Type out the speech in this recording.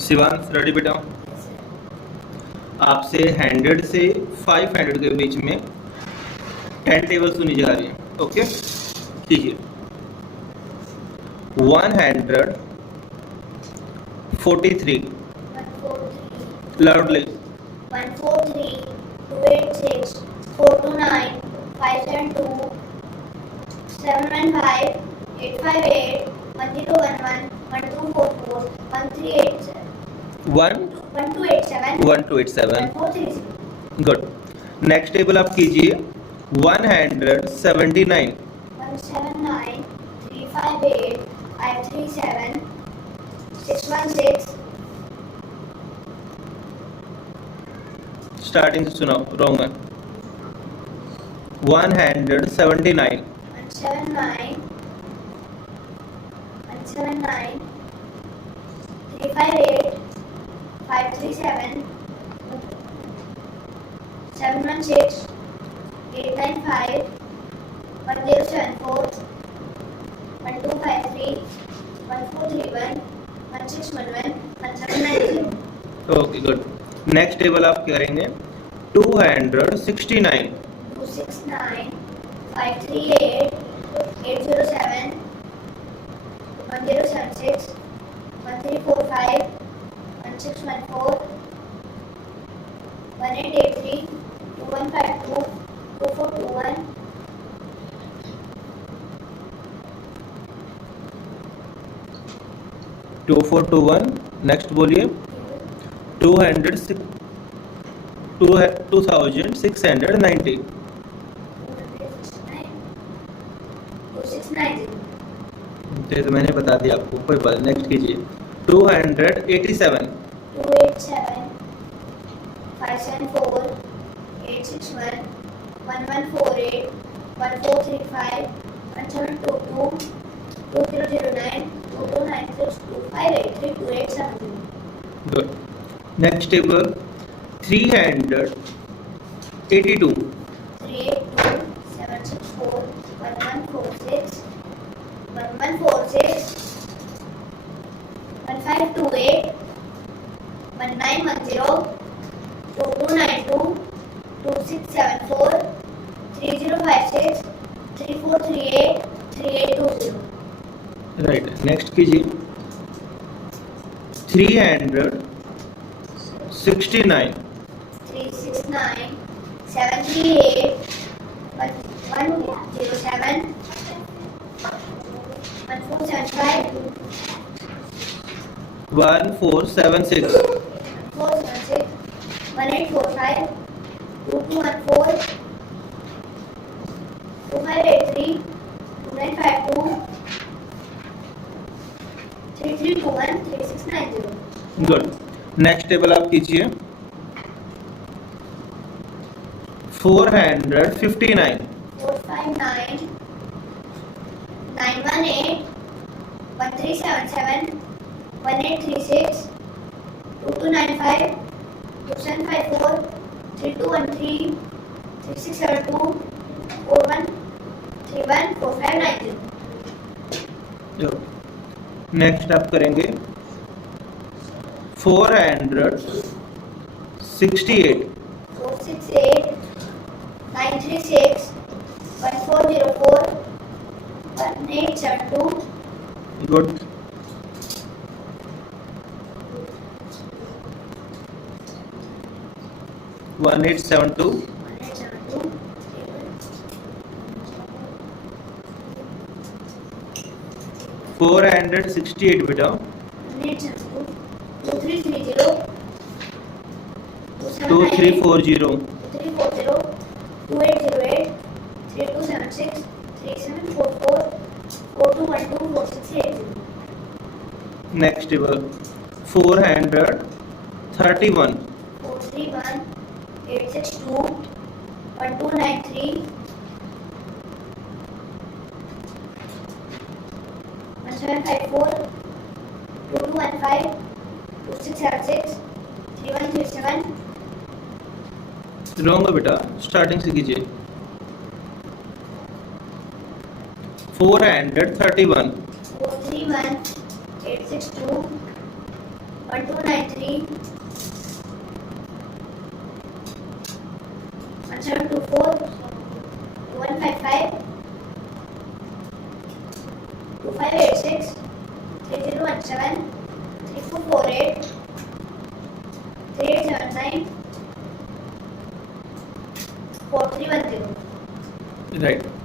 Shivansh ready बेटा? आपसे 100 से 500 के बीच में 10 टेबल सुनी जा रही है। ओके, कीजिए। 143 लाउडली। 143 286 429 572 715 858 1011 1244 1387 1287 गुड। नेक्स्ट टेबल आप कीजिए 179 179 358 537 616 स्टार्टिंग से सुनाओ, रॉन्ग है। 179 179 358 537 716 895 1074 1253 1431 1611 1790। Okay good. नेक्स्ट टेबल आप करेंगे 269 269 538 807 1076 1345 1614 1883 2152 2421 2421। नेक्स्ट बोलिए 2690 269 तो मैंने बता दिया आपको, कोई बात। नेक्स्ट कीजिए 287 287 574 861 1148 1435 1722 2009 2296 2583 2870। Good. Next table 382 382 764 1146 1146 1528 1910 2292 2674 3056 3438 3820। Right. Next कीजिए 369 369 738 107 1475 1476 476 1845 2214 2583 2952 3321 3690। गुड। नेक्स्ट टेबल आप कीजिए 459 459 918 1377 1836 2295 2754 3213 3672 4131 4590। नेक्स्ट आप करेंगे 468 468 936 1404 1872 गुड। 1872 1872 468 बेटा 2330 2340 2808 3276 3744 4212 4680। Next table 431 431 862 1293 1754 2215 2676 3137। रॉन्ग है बेटा, स्टार्टिंग से कीजिए 431 431 862 1293 1724 2155 2586 3017 3448 3879 4310. Right.